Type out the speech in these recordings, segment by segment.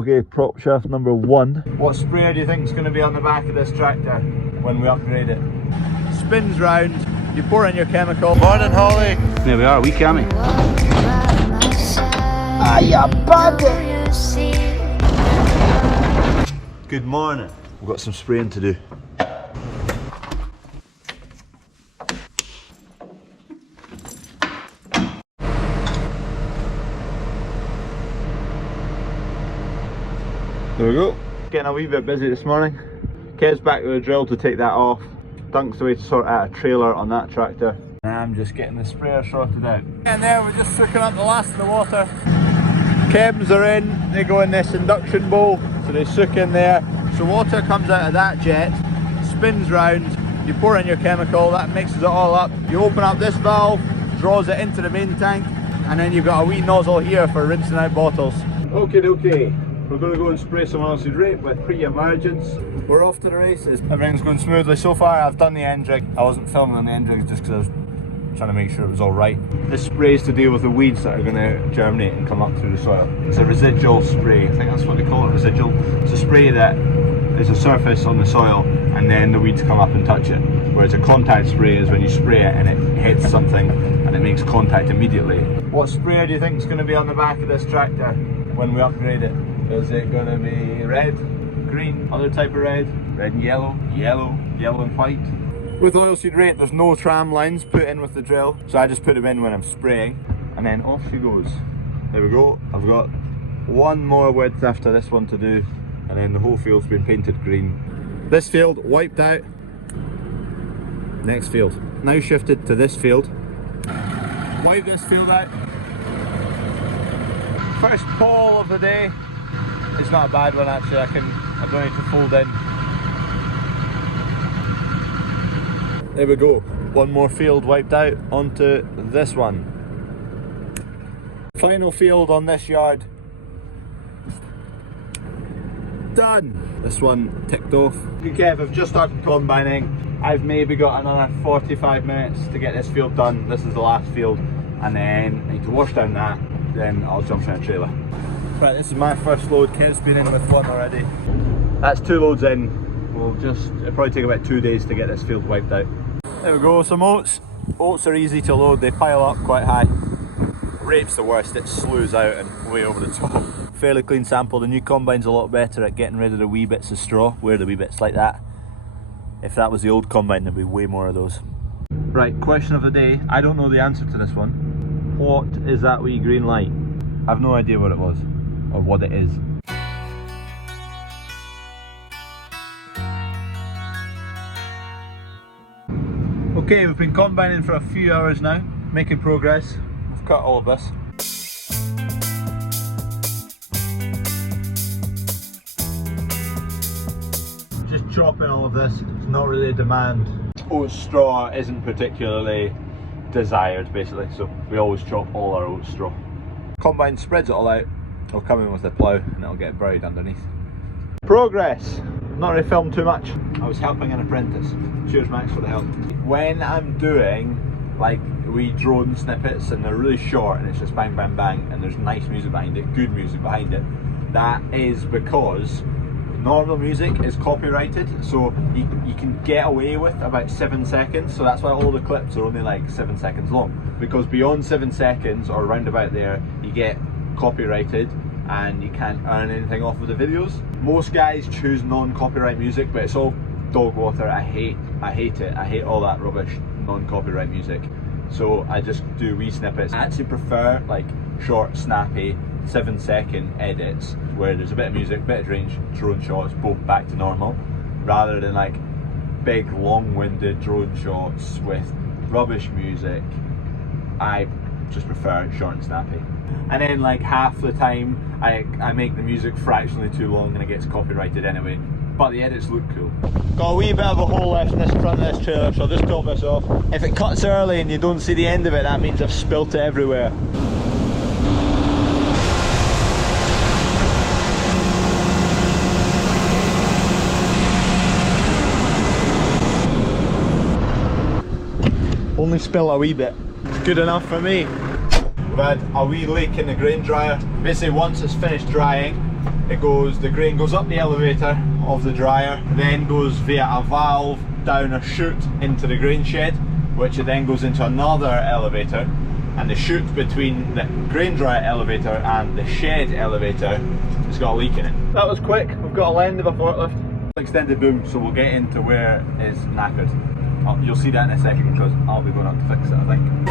Okay, prop shaft number 1. What sprayer do you think is going to be on the back of this tractor when we upgrade it? Spins round, you pour in your chemical. Morning, Holly. There we are, we coming. Good morning. We've got some spraying to do. There we go. Getting a wee bit busy this morning. Kev's back with the drill to take that off. Dunk's away to sort out a trailer on that tractor. And I'm just getting the sprayer sorted out. And there we're just soaking up the last of the water. Chems are in, they go in this induction bowl, so they soak in there. So water comes out of that jet, spins round, you pour in your chemical, that mixes it all up. You open up this valve, draws it into the main tank, and then you've got a wee nozzle here for rinsing out bottles. Okay, we're going to go and spray some oilseed rape with pre-emergence. We're off to the races. Everything's going smoothly so far. I've done the end rig. I wasn't filming on the end rig just because I was trying to make sure it was all right. This spray is to deal with the weeds that are going to germinate and come up through the soil. It's a residual spray. I think that's what they call it, residual. It's a spray that is a surface on the soil and then the weeds come up and touch it. Whereas a contact spray is when you spray it and it hits something and it makes contact immediately. What sprayer do you think is going to be on the back of this tractor when we upgrade it? Is it going to be red, green, other type of red, red and yellow, yellow and white? With oilseed rape, there's no tram lines put in with the drill, so I just put them in when I'm spraying, and then off she goes. There we go. I've got one more width after this one to do, and then the whole field's been painted green. This field wiped out. Next field. Now shifted to this field. Wipe this field out. First pull of the day. It's not a bad one actually. I don't need to fold in. There we go. One more field wiped out onto this one. Final field on this yard. Done. This one ticked off. Okay, Kev, I've just started combining. I've maybe got another 45 minutes to get this field done. This is the last field. And then I need to wash down that. Then I'll jump in a trailer. Right, this is my first load. Kev's been in with one already. That's 2 loads in. It'll probably take about 2 days to get this field wiped out. There we go, some oats. Oats are easy to load, they pile up quite high. Rape's the worst, it slews out and way over the top. Fairly clean sample. The new combine's a lot better at getting rid of the wee bits of straw, where the wee bits like that. If that was the old combine, there'd be way more of those. Right, question of the day. I don't know the answer to this one. What is that wee green light? I've no idea what it was, or what it is. Okay, we've been combining for a few hours now, making progress. We've cut all of this. Just chopping all of this, it's not really a demand. Oat straw isn't particularly desired basically, so we always chop all our oat straw. Combine spreads it all out, it'll come in with the plough and it'll get buried underneath. Progress! Not really filmed too much. I was helping an apprentice. Cheers Max for the help. When I'm doing like wee drone snippets and they're really short and it's just bang bang bang and there's nice music behind it, good music behind it, that is because normal music is copyrighted, so you can get away with about 7 seconds, so that's why all the clips are only like 7 seconds long, because beyond 7 seconds or round about there you get copyrighted and you can't earn anything off of the videos. Most guys choose non-copyright music, but it's all dog water. I hate it. I hate all that rubbish non-copyright music, so I just do wee snippets. I actually prefer like short, snappy 7-second edits where there's a bit of music, bit of drone shots, boom, back to normal, rather than like big long-winded drone shots with rubbish music. I just prefer it short and snappy. And then like half the time I make the music fractionally too long and it gets copyrighted anyway, but the edits look cool. Got a wee bit of a hole left in this front of this trailer, so I'll just top this off. If it cuts early and you don't see the end of it, that means I've spilt it everywhere. Only spill a wee bit. It's good enough for me. We've had a wee leak in the grain dryer. Basically once it's finished drying, the grain goes up the elevator of the dryer, then goes via a valve down a chute into the grain shed, which it then goes into another elevator, and the chute between the grain dryer elevator and the shed elevator has got a leak in it. That was quick. We've got a lend of a forklift. Extended boom, so we'll get into where it's knackered. You'll see that in a second because I'll be going up to fix it, I think.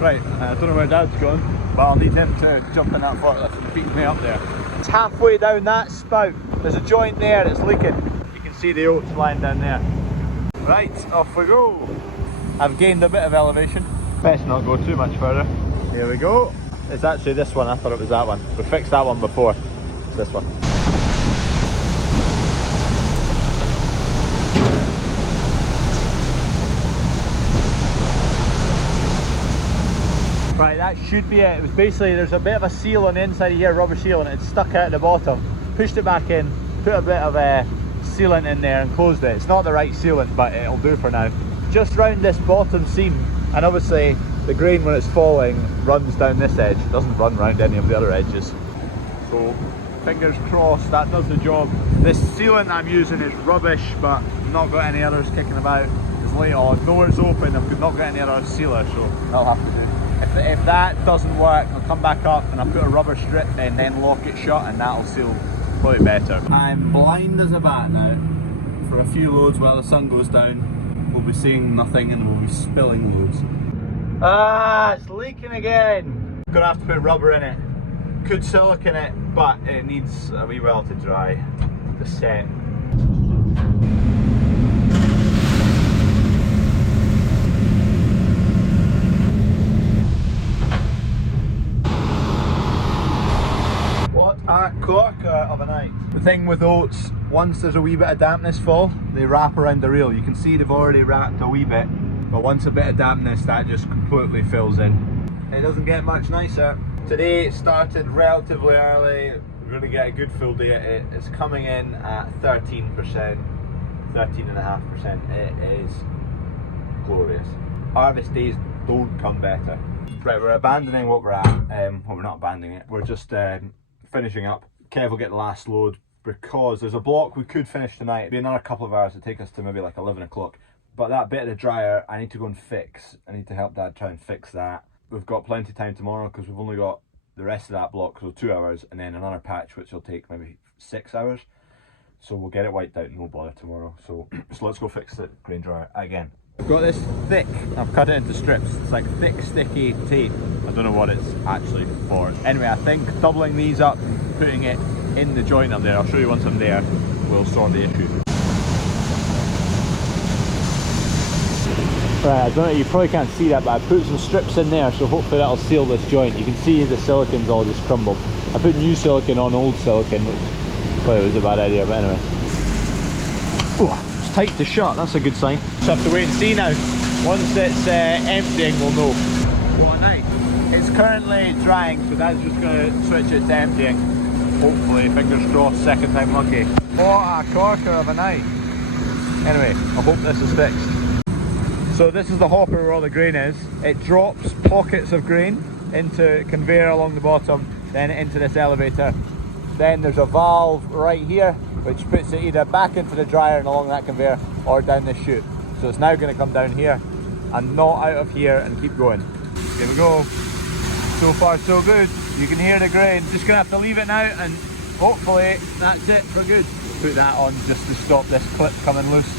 Right, I don't know where Dad's gone, but I'll need him to jump in that forklift and beat me up there. It's halfway down that spout. There's a joint there that's leaking. You can see the oats lying down there. Right, off we go. I've gained a bit of elevation. Best not go too much further. Here we go. It's actually this one, I thought it was that one. We fixed that one before. It's this one. Right, that should be it. It was basically, there's a bit of a seal on the inside of here, rubber seal, and it's stuck out at the bottom. Pushed it back in, put a bit of sealant in there and closed it. It's not the right sealant, but it'll do for now. Just round this bottom seam, and obviously the grain when it's falling runs down this edge. It doesn't run round any of the other edges. So fingers crossed that does the job. This sealant I'm using is rubbish, but I've not got any others kicking about. It's late on, nowhere's open, I've not got any other sealer, so that'll have to do. If that doesn't work, I'll come back up and I'll put a rubber strip and then lock it shut, and that'll seal probably better. I'm blind as a bat now. For a few loads while the sun goes down, we'll be seeing nothing and we'll be spilling loads. Ah, it's leaking again. I'm gonna have to put rubber in it. Could silicone it, but it needs a wee while to dry to set. A corker of a night. The thing with oats, once there's a wee bit of dampness fall, they wrap around the reel. You can see they've already wrapped a wee bit, but once a bit of dampness, that just completely fills in. It doesn't get much nicer. Today it started relatively early. We're going to get a good full day. It's coming in at 13%, 13.5%. It is glorious. Harvest days don't come better. Right, we're abandoning what we're at. Well, we're not abandoning it. We're just finishing up. Kev will get the last load because there's a block we could finish tonight. It'd be another couple of hours. It'd take us to maybe like 11 o'clock. But that bit of the dryer, I need to go and fix. I need to help Dad try and fix that. We've got plenty of time tomorrow because we've only got the rest of that block, so 2 hours, and then another patch which will take maybe 6 hours. So we'll get it wiped out, no bother tomorrow. So let's go fix the grain dryer again. I've got this thick, I've cut it into strips. It's like thick, sticky tape. I don't know what it's actually for. Anyway, I think doubling these up and putting it in the joint up there, I'll show you once I'm there, will sort the issue. Right, I don't know, you probably can't see that, but I put some strips in there, so hopefully that'll seal this joint. You can see the silicon's all just crumbled. I put new silicon on old silicon, which probably was a bad idea, but anyway. Oh, it's tight to shut, that's a good sign. Just have to wait and see now. Once it's emptying, we'll know. What a night. It's currently drying, so that's just going to switch it to emptying. Hopefully, fingers crossed, second time lucky. What a corker of a night. Anyway, I hope this is fixed. So this is the hopper where all the grain is. It drops pockets of grain into conveyor along the bottom, then into this elevator. Then there's a valve right here, which puts it either back into the dryer and along that conveyor, or down this chute. So it's now going to come down here and not out of here and keep going. Here we go. So far so good. You can hear the grain. Just going to have to leave it now and hopefully that's it for good. Put that on just to stop this clip coming loose.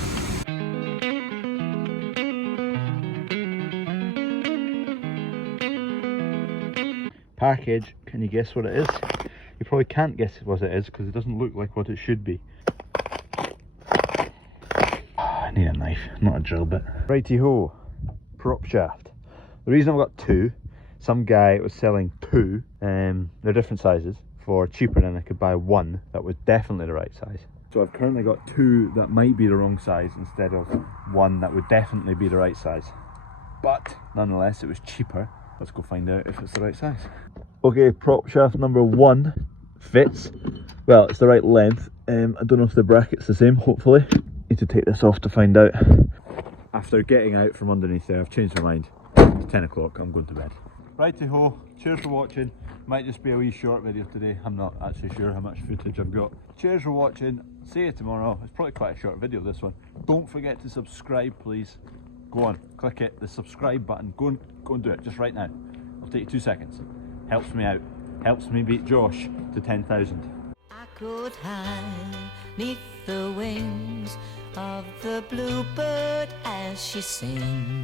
Package, can you guess what it is? You probably can't guess what it is because it doesn't look like what it should be. I need a knife, not a drill bit. Righty ho, prop shaft. The reason I've got two, some guy was selling two, they're different sizes, for cheaper than I could buy one that was definitely the right size. So I've currently got two that might be the wrong size instead of one that would definitely be the right size. But nonetheless, it was cheaper. Let's go find out if it's the right size. Okay, prop shaft number one fits. Well, it's the right length. I don't know if the bracket's the same, hopefully. Need to take this off to find out. After getting out from underneath there, I've changed my mind. It's 10 o'clock, I'm going to bed. Righty-ho, cheers for watching. Might just be a wee short video today. I'm not actually sure how much footage I've got. Cheers for watching. See you tomorrow. It's probably quite a short video, this one. Don't forget to subscribe, please. Go on, click it, the subscribe button. Go and do it, just right now. It'll take you 2 seconds. Helps me out. Helps me beat Josh to 10,000. I could hide neath the wings of the bluebird as she sings.